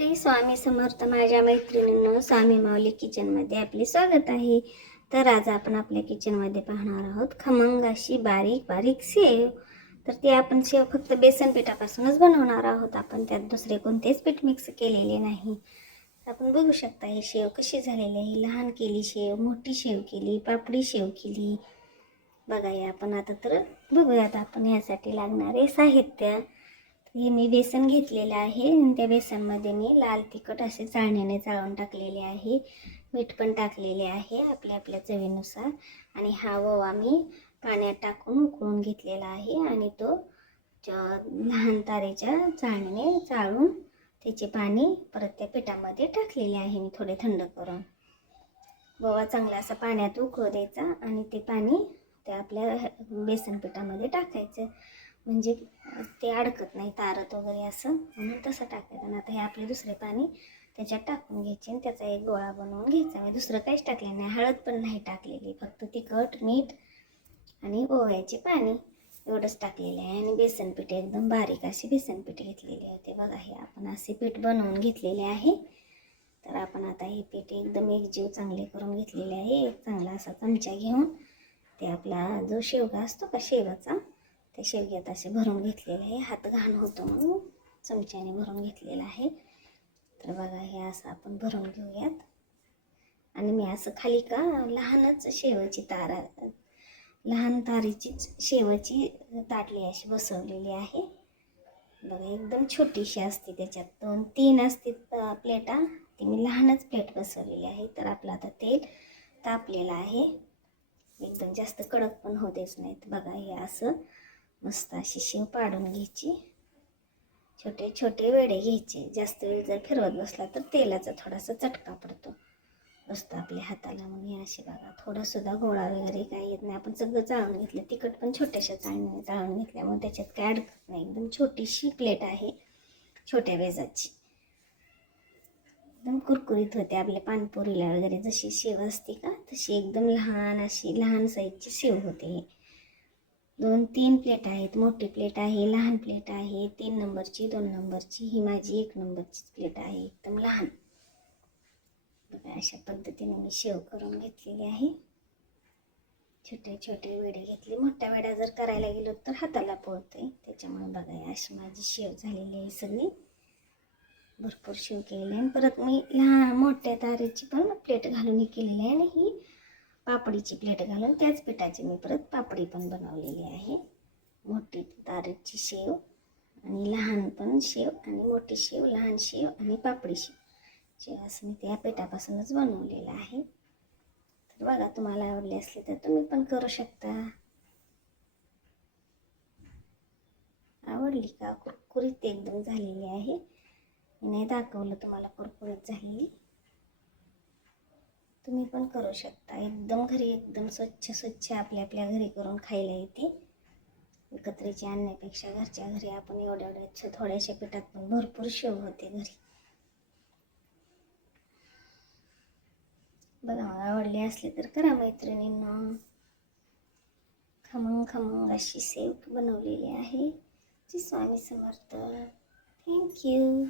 श्री स्वामी समर्थ. माझ्या मैत्रिणींनो, स्वामी माऊली किचनमध्ये आपले स्वागत आहे. तर आज आपण आपल्या किचनमध्ये पाहणार आहोत खमंग अशी बारीक बारीक सेव. तर ती आपण सेव फक्त बेसन पिठापासूनच बनवणार आहोत. आपण त्यात दुसरे कोणतेच पीठ मिक्स केलेले नाही. आपण बघू शकता ही शेव कशी झालेली आहे. लहान केली शेव, मोठी शेव केली, पापडी शेव केली. बघा या आपण आता तर बघूयात आपण यासाठी लागणारे साहित्य. हे मी बेसन घेतलेलं आहे आणि त्या बेसनमध्ये मी लाल तिखट असे चाळणीने चाळून टाकलेले आहे. मीठ पण टाकलेले आहे आपल्या आपल्या चवीनुसार. आणि हा ओवा मी पाण्यात टाकून उकळून घेतलेला आहे आणि तो लहान तारेच्या चाळणीने चाळून त्याचे पाणी परत त्या पिठामध्ये टाकलेले आहे मी थोडे थंड करून. ओवा चांगला असा पाण्यात उकळू द्यायचा आणि ते पाणी त्या आपल्या बेसन पिठामध्ये टाकायचं, म्हणजे ते अडकत नाही तारत वगैरे असं, म्हणून तसं टाकायचं. आणि आता हे आपले दुसरे पाणी त्याच्यात टाकून घ्यायचे आणि त्याचा एक गोळा बनवून घ्यायचा. मी दुसरं काहीच टाकलं नाही, हळद पण नाही टाकलेली, फक्त तिखट, मीठ आणि ओव्याचे पाणी एवढंच टाकलेलं आहे. आणि बेसन पीठ एकदम बारीक असे बेसन पीठ घेतलेले होते. बघा हे आपण असे पीठ बनवून घेतलेले आहे. तर आपण आता हे पीठ एकदम एकजीव चांगले करून घेतलेले आहे. एक चांगला असा चमचा घेऊन ते आपला जो शेवगा असतो का शेवाचा, त्या शेवग्यात असे भरून घेतलेले आहे. हात घाण होतो म्हणून चमच्याने भरून घेतलेला आहे. तर बघा हे असं आपण भरून घेऊयात. आणि मी असं खाली का लहानच शेवाची लहान तारीचीच शेवाची ताटली अशी बसवलेली आहे. बघा एकदम छोटीशी असते, त्याच्यात 2-3 असते प्लेटा, ती मी लहानच प्लेट बसवलेली आहे. तर आपलं आता तेल तापलेलं आहे, एकदम जास्त कडक पण होतेच नाहीत. बघा हे असं मस्त अशी शेव पाडून घ्यायची. छोटे छोटे वेडे घ्यायचे. जास्त वेळ जर फिरवत बसला तर तेलाचा थोडासा चटका पडतो बसतो आपल्या हाताला, म्हणून असे बघा थोडासुद्धा गोळा वगैरे काही येत नाही. आपण सगळं चाळून घेतलं, तिखट पण छोट्याशा चाळणीने चाळून घेतल्यामुळे त्याच्यात काय अडकत नाही. एकदम छोटीशी प्लेट आहे, छोट्या वेजाची, एकदम कुरकुरीत होते. आपल्या पानपुरीला वगैरे जशी शेव असते का तशी एकदम लहान अशी लहान साईजची शेव होते. 2-3 प्लेट आहेत, मोठी प्लेट आहे, लहान प्लेट आहे, 3 नंबरची, 2 नंबरची. ही माझी 1 नंबरची प्लेट आहे, एकदम लहान. बघा अशा पद्धतीने मी शेव करून घेतलेली आहे. छोटे छोटे वेडे घेतले. मोठ्या वेड्या जर करायला गेलो तर हाताला पोळते, त्याच्यामुळे बघा अशी माझी शेव झालेली आहे. सगळी भरपूर शेव केलेली आहे. परत मी लहान मोठ्या तारेची पण प्लेट घालून ही केलेली आहे आणि ही पापडीची प्लेट घालून त्याच पिठाची मी परत पापडी पण बनवलेली आहे. मोठी तारेची शेव आणि लहान पण शेव आणि मोठी शेव, लहान शेव आणि पापडी शेव असं मी त्या पिठापासूनच बनवलेलं आहे. तर बघा तुम्हाला आवडली असली तर तुम्ही पण करू शकता. आवडली का? कुरकुरीत एकदम झालेली आहे. मी नाही दाखवलं तुम्हाला कुरकुरीत झालेली. तुम्ही पण करू शकता. एकदम घरी एकदम स्वच्छ स्वच्छ आपल्या आपल्या घरी करून खायला येते. विकत्रीची आणण्यापेक्षा घरच्या घरी आपण एवढ्या थोड्याशा पिठात पण भरपूर शेव होते घरी. बघा आवडली असली तर करा मैत्रिणींना. खमंग खमंग अशी सेव बनवलेली आहे. श्री स्वामी समर्थ. थँक्यू.